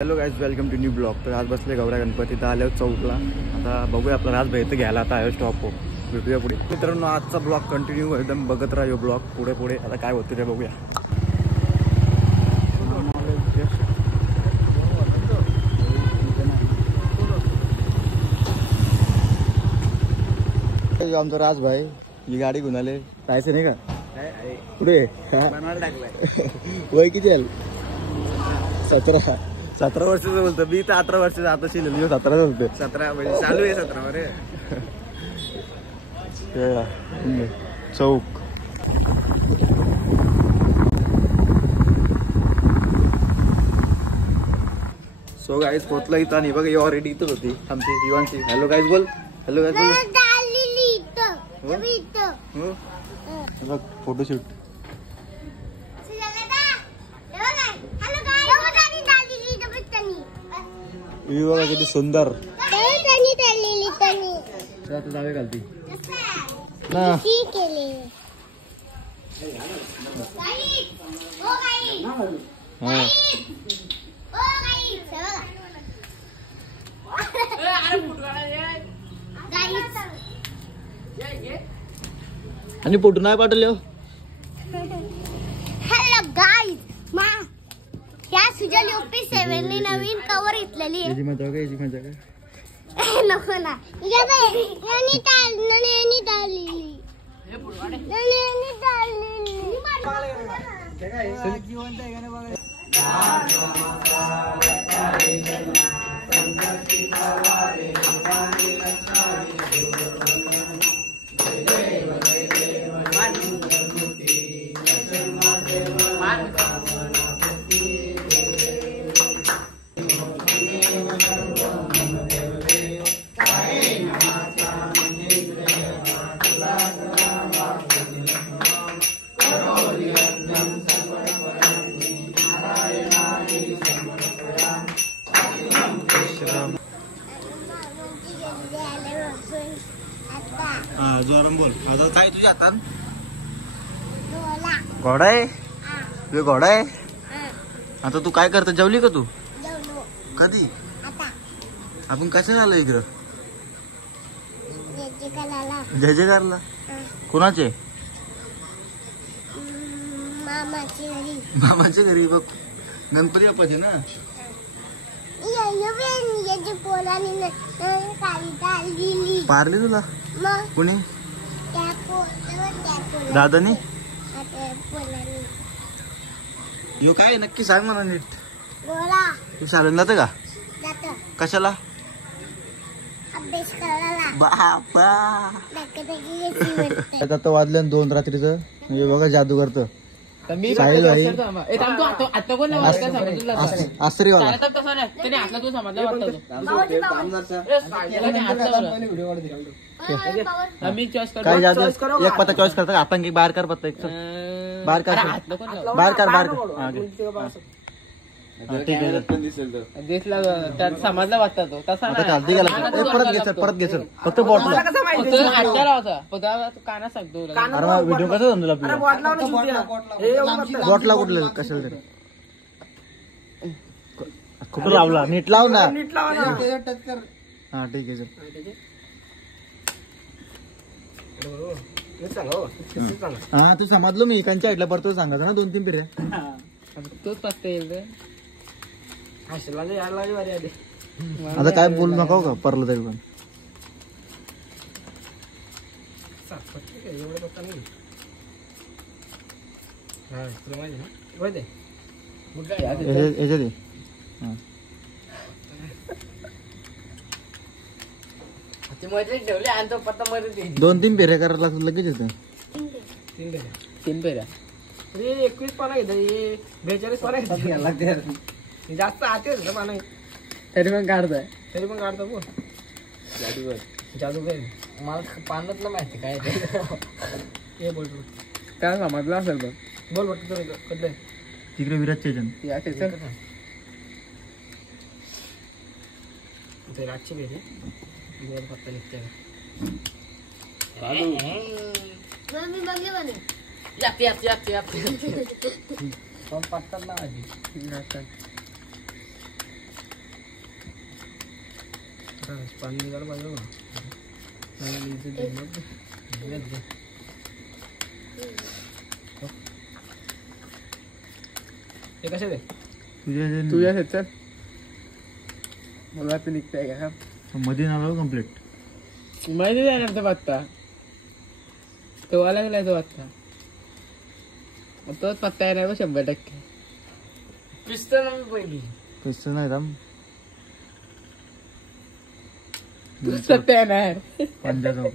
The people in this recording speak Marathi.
Hello guys, welcome to new blog. तर आज बसले गौऱ्या गणपती तर आल्यावर चौकला. आता बघूया आपला राज भाई तर घ्यायला आता आहे स्टॉप हो. भेटूया पुढे. मित्रांनो, आजचा ब्लॉग कंटिन्यू एकदम बघत राहा. ब्लॉग पुढे पुढे आता काय होतं ते बघूया. आमचा राज भाई ही गाडी घेऊन आले. जायचं नाही का पुढे? वय किती आहे? 17 वर्षाचं बोलतो मी तर. 18 वर्षाचं आता शिल्लक 17 बोलतो. 17 म्हणजे चालू आहे 17 वर. चौक सो गाईज पोचला इथं. आणि बघा ऑलरेडी इथंच होती आमची इवांशी. हॅलो गाईज बोल. हॅलो गाईज बोल. बघ फोटोशूट. बघा किती सुंदर. आता जावे घालती ना. आणि फोटो नाही पाठवले. हॅलो गाईज, या सुजल UP 7 ने नवीन कवर घेतलेली आहे. याची मजा का? याची मजा का? नको ना. यांनी टाळलेली. जोराम बोल. आता काय तुझ्या हातात? घोडा आहे. तुझा घोडा आहे. आता तू काय करतो? जेवली का तू? कधी? आपण कसं झालं इकडं? जय जयकारला. कोणाचे? मामाच्या घरी. बघ गणपती बाप्पाचे ना. पारली तुला कोणी? दादानी. यो काय नक्की सांग मला नीट. तू शाळेत जाते का? कशाला? अभ्यास करायला. बापा आता वाजल्या 2 रात्रीचं. बघा जादू करतं साहिल भाई. आश्री वाला काय जादू. एक पत्ता चॉईस करता का? आपण बाहेर कर पत्ता. एक बाहेर कर. बाहेर कर. बाहेर कर. ठीक आहे. दिसला त्यात समजला वाटता तो तसा परत घे. परत घे. फक्त बॉटला काना सांगतो. अरे व्हिडिओ कसा समजला आपल्याला? बॉटला कुठलं कशाला तरी कुठं लावला? नीट लाव ना. हा ठीक आहे. हा तू समजलो मी. त्यांच्या साईडला परत सांगायचं ना 2-3 पिऱ्या. तोच पत्ता येईल. आता काय बोलू नका का परलं तरी पण. ठेवले आणि तो पत्ता मध्ये 2-3 फेऱ्या करायला लागतात लगेच येतं. 3 फेऱ्या. 21 पाना घेत. 42 पाना घेत. जास्त आते पाना तरी पण काढताय. बोल जादूगर. मला पानातलं माहिती काय ते. बोल काय समजलं असेल बघ. बोल वाटत कळलंय. तिकडे विराज चेतन रातची भेटे. पत्ता निघते पत्ता ना आधी. पाणी निघालं पाहिजे हे कसे तुझ्या चल मला ते निघताय का मध्ये नाव कम्प्लीट माहिती जाणार तो पत्ता तो आला गेलाय तो पत्ता तोच पत्ता येणार 100%. पिस्तल पहिली पिस्तूल नाही थांब सत्य येणार पंजा चौक